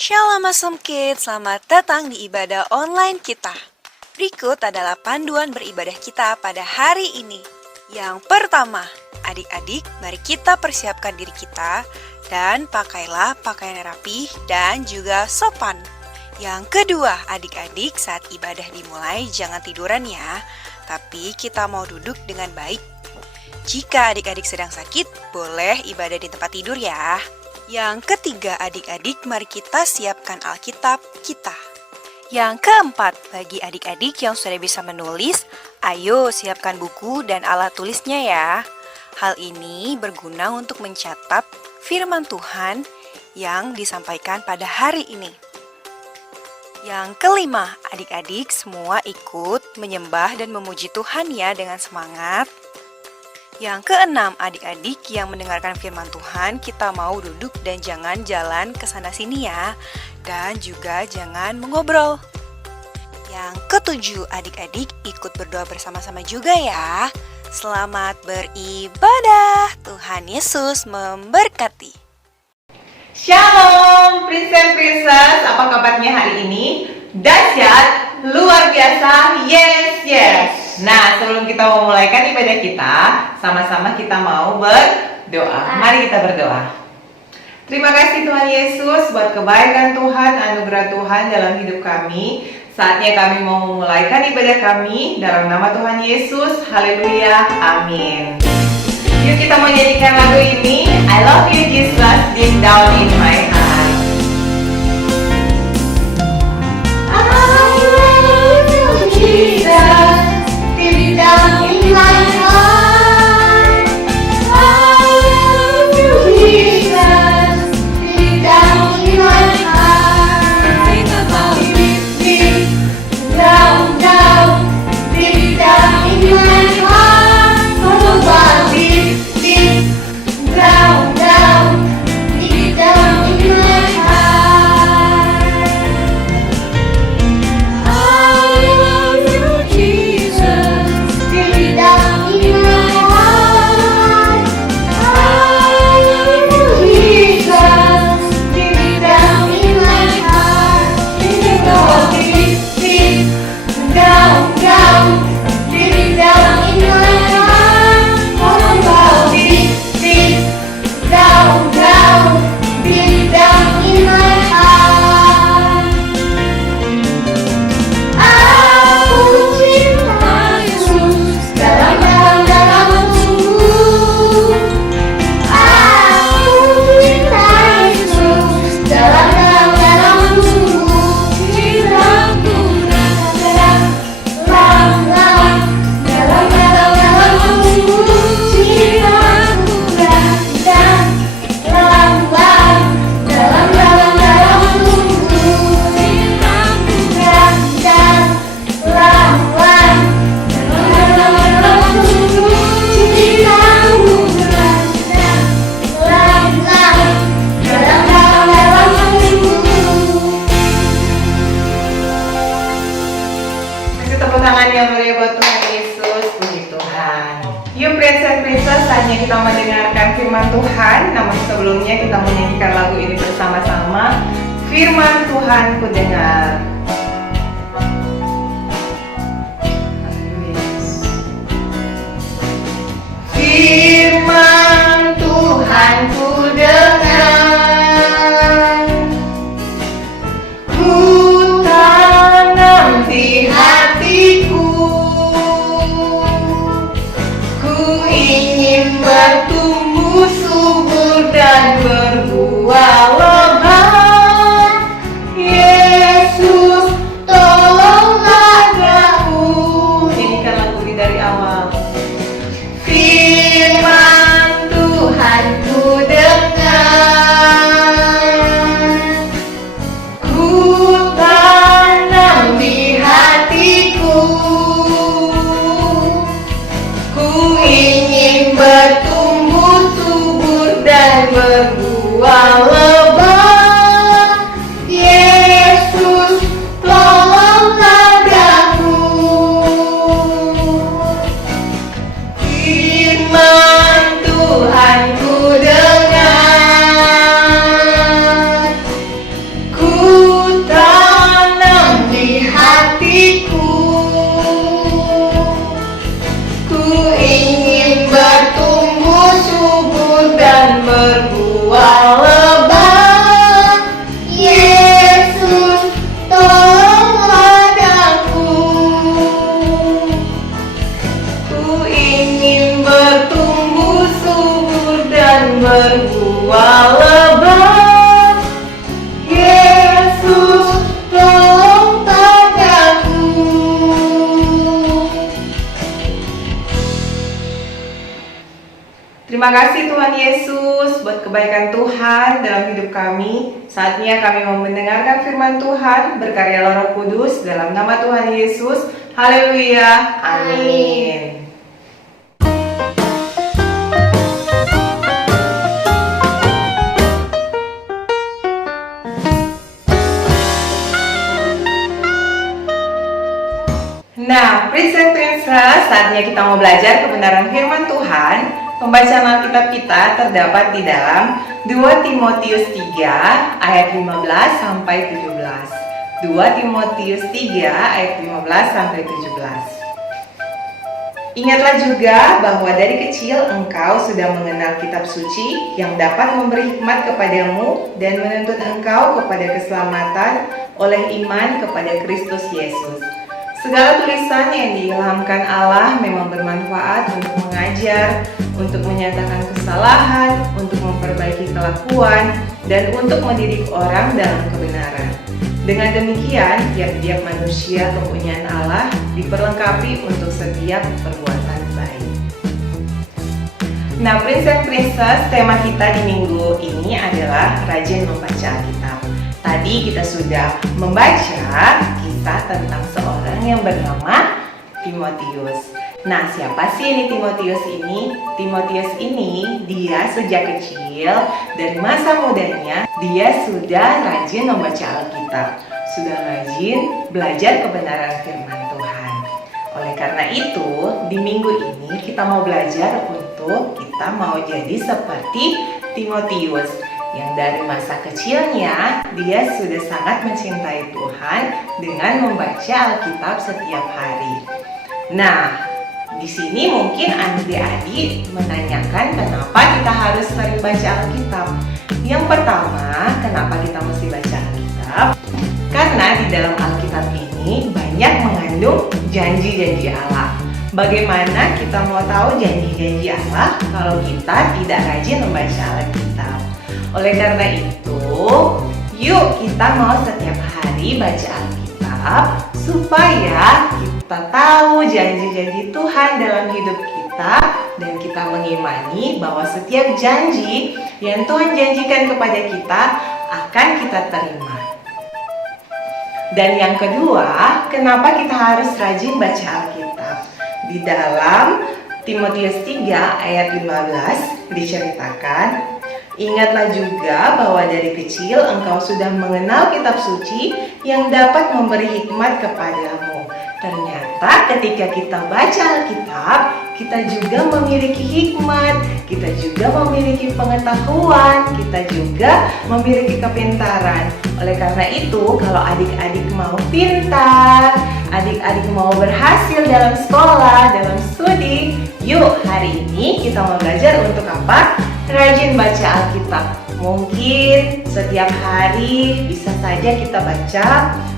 Shalom Awesome Kids, selamat datang di ibadah online kita. Berikut adalah panduan beribadah kita pada hari ini. Yang pertama, adik-adik, mari kita persiapkan diri kita dan pakailah pakaian rapi dan juga sopan. Yang kedua, adik-adik, saat ibadah dimulai jangan tiduran ya, tapi kita mau duduk dengan baik. Jika adik-adik sedang sakit, boleh ibadah di tempat tidur ya. Yang ketiga, adik-adik, mari kita siapkan Alkitab kita. Yang keempat, bagi adik-adik yang sudah bisa menulis, ayo siapkan buku dan alat tulisnya ya. Hal ini berguna untuk mencatat firman Tuhan yang disampaikan pada hari ini. Yang kelima, adik-adik semua ikut menyembah dan memuji Tuhan ya dengan semangat. Yang keenam, adik-adik yang mendengarkan firman Tuhan, kita mau duduk dan jangan jalan ke sana sini ya. Dan juga jangan mengobrol. Yang ketujuh, adik-adik ikut berdoa bersama-sama juga ya. Selamat beribadah. Tuhan Yesus memberkati. Shalom, Princess, apa kabarnya hari ini? Dahsyat, luar biasa, yes. Nah, sebelum kita memulaikan ibadah kita, sama-sama kita mau berdoa. Mari kita berdoa. Terima kasih Tuhan Yesus buat kebaikan Tuhan, anugerah Tuhan dalam hidup kami. Saatnya kami mau memulaikan ibadah kami dalam nama Tuhan Yesus. Haleluya, amin. Yuk kita mau nyanyikan lagu ini, I love you Jesus, deep down in my heart. I love you Jesus, deep down in my heart. I love you Jesus, deep down in my heart. Think about it, deep down, deep down in my heart. Think about it, deep down, deep down in my heart. I love you Jesus, deep down in my heart. I love you Jesus, deep down in my heart. Think about it, deep down, deep down in my heart. Think about it, deep down, deep down in my heart. Aku cinta Yesus dalam sungguh. Aku cinta Yesus dalam sungguh. Cintaku dalam sungguh. Cintaku dalam tepuk tangan yang meriah buat Tuhan Yesus, puji Tuhan. Yuk princess, saatnya kita mendengarkan firman Tuhan. Namun sebelumnya kita menyanyikan lagu ini bersama-sama. Firman Tuhan ku dengar. Firman Tuhan ku dengar, ku tanam di hatiku, ku ingin bertumbuh subur dan berbuah lebat. Yesus Terima kasih Tuhan Yesus buat kebaikan Tuhan dalam hidup kami. Saatnya kami mau mendengarkan firman Tuhan, berkarya Roh Kudus dalam nama Tuhan Yesus. Haleluya. Amin. Nah, Prince and Princess, saatnya kita mau belajar kebenaran firman Tuhan. Pembacaan Alkitab kita terdapat di dalam 2 Timotius 3 ayat 15 sampai 17. 2 Timotius 3 ayat 15 sampai 17. Ingatlah juga bahwa dari kecil engkau sudah mengenal kitab suci yang dapat memberi hikmat kepadamu dan menuntun engkau kepada keselamatan oleh iman kepada Kristus Yesus. Segala tulisan yang diilhamkan Allah memang bermanfaat untuk mengajar, untuk menyatakan kesalahan, untuk memperbaiki kelakuan, dan untuk mendidik orang dalam kebenaran. Dengan demikian, tiap-tiap manusia kepunyaan Allah diperlengkapi untuk setiap perbuatan baik. Nah, Prince and Princess, tema kita di minggu ini adalah rajin membaca Alkitab. Tadi kita sudah membaca kisah tentang seorang yang bernama Timotius. Nah, siapa sih ini Timotius ini? Timotius ini dia sejak kecil, dari masa mudanya, dia sudah rajin membaca Alkitab, sudah rajin belajar kebenaran firman Tuhan. Oleh karena itu, di minggu ini kita mau belajar untuk kita mau jadi seperti Timotius, yang dari masa kecilnya dia sudah sangat mencintai Tuhan dengan membaca Alkitab setiap hari. Nah, di sini mungkin adik-adik menanyakan kenapa kita harus sering baca Alkitab. Yang pertama, kenapa kita mesti baca Alkitab? Karena di dalam Alkitab ini banyak mengandung janji-janji Allah. Bagaimana kita mau tahu janji-janji Allah kalau kita tidak rajin membaca Alkitab? Oleh karena itu, yuk kita mau setiap hari baca Alkitab supaya kita tahu janji-janji Tuhan dalam hidup kita dan kita mengimani bahwa setiap janji yang Tuhan janjikan kepada kita akan kita terima. Dan yang kedua, kenapa kita harus rajin baca Alkitab? Di dalam Timotius 3 ayat 15 diceritakan, ingatlah juga bahwa dari kecil engkau sudah mengenal kitab suci yang dapat memberi hikmat kepadamu. Ternyata ketika kita baca Alkitab, kita juga memiliki hikmat, kita juga memiliki pengetahuan, kita juga memiliki kepintaran. Oleh karena itu, kalau adik-adik mau pintar, adik-adik mau berhasil dalam sekolah, dalam studi, yuk hari ini kita mau belajar untuk apa? Rajin baca Alkitab. Mungkin setiap hari bisa saja kita baca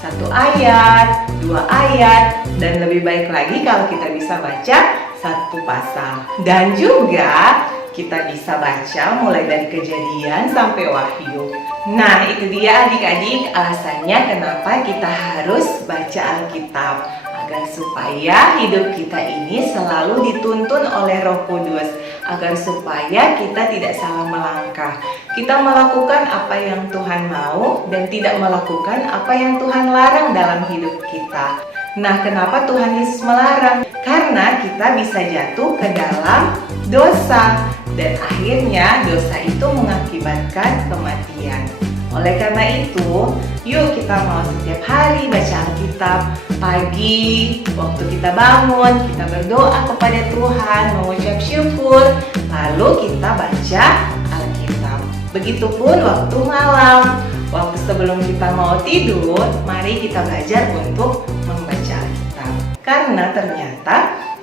1 ayat, 2 ayat, dan lebih baik lagi kalau kita bisa baca 1 pasal. Dan juga kita bisa baca mulai dari Kejadian sampai Wahyu. Nah, itu dia adik-adik alasannya kenapa kita harus baca Alkitab, agar supaya hidup kita ini selalu dituntun oleh Roh Kudus, agar supaya kita tidak salah melangkah. Kita melakukan apa yang Tuhan mau dan tidak melakukan apa yang Tuhan larang dalam hidup kita. Nah, kenapa Tuhan Yesus melarang? Karena kita bisa jatuh ke dalam dosa dan akhirnya dosa itu mengakibatkan kematian. Oleh karena itu, yuk kita mau setiap hari baca Alkitab. Pagi, waktu kita bangun, kita berdoa kepada Tuhan, mengucap syukur, lalu kita baca Alkitab. Begitupun waktu malam, waktu sebelum kita mau tidur, mari kita belajar untuk membaca Alkitab. Karena ternyata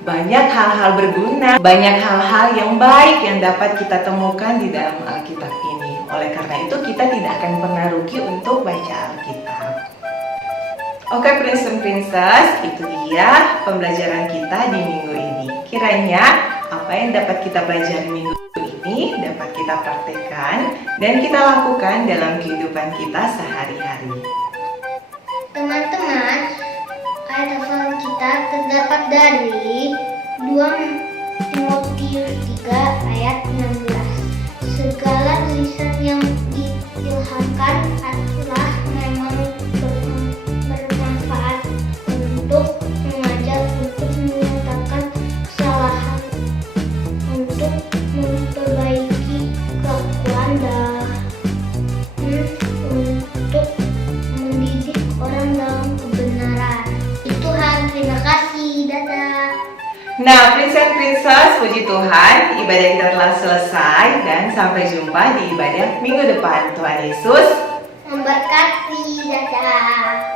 banyak hal-hal berguna, banyak hal-hal yang baik yang dapat kita temukan di dalam Alkitab ini. Oleh karena itu kita tidak akan pernah rugi untuk baca Alkitab. Oke Prince and Princess, itu dia pembelajaran kita di minggu ini. Kiranya apa yang dapat kita pelajari minggu ini dapat kita praktekkan dan kita lakukan dalam kehidupan kita sehari-hari. Teman-teman, ayat hafalan kita terdapat dari 2 Timotius 3 ayat 16. Segala tulisan yang diilhamkan adalah memang bermanfaat untuk mengajar, untuk menyatakan kesalahan, untuk memperbaiki kelakuan, dan untuk mendidik orang dalam kebenaran. Itu Tuhan, terima kasih, dadah. Nah, Princess, puji Tuhan, ibadah kita telah selesai dan sampai jumpa di ibadah minggu depan. Tuhan Yesus Memberkati, dadah.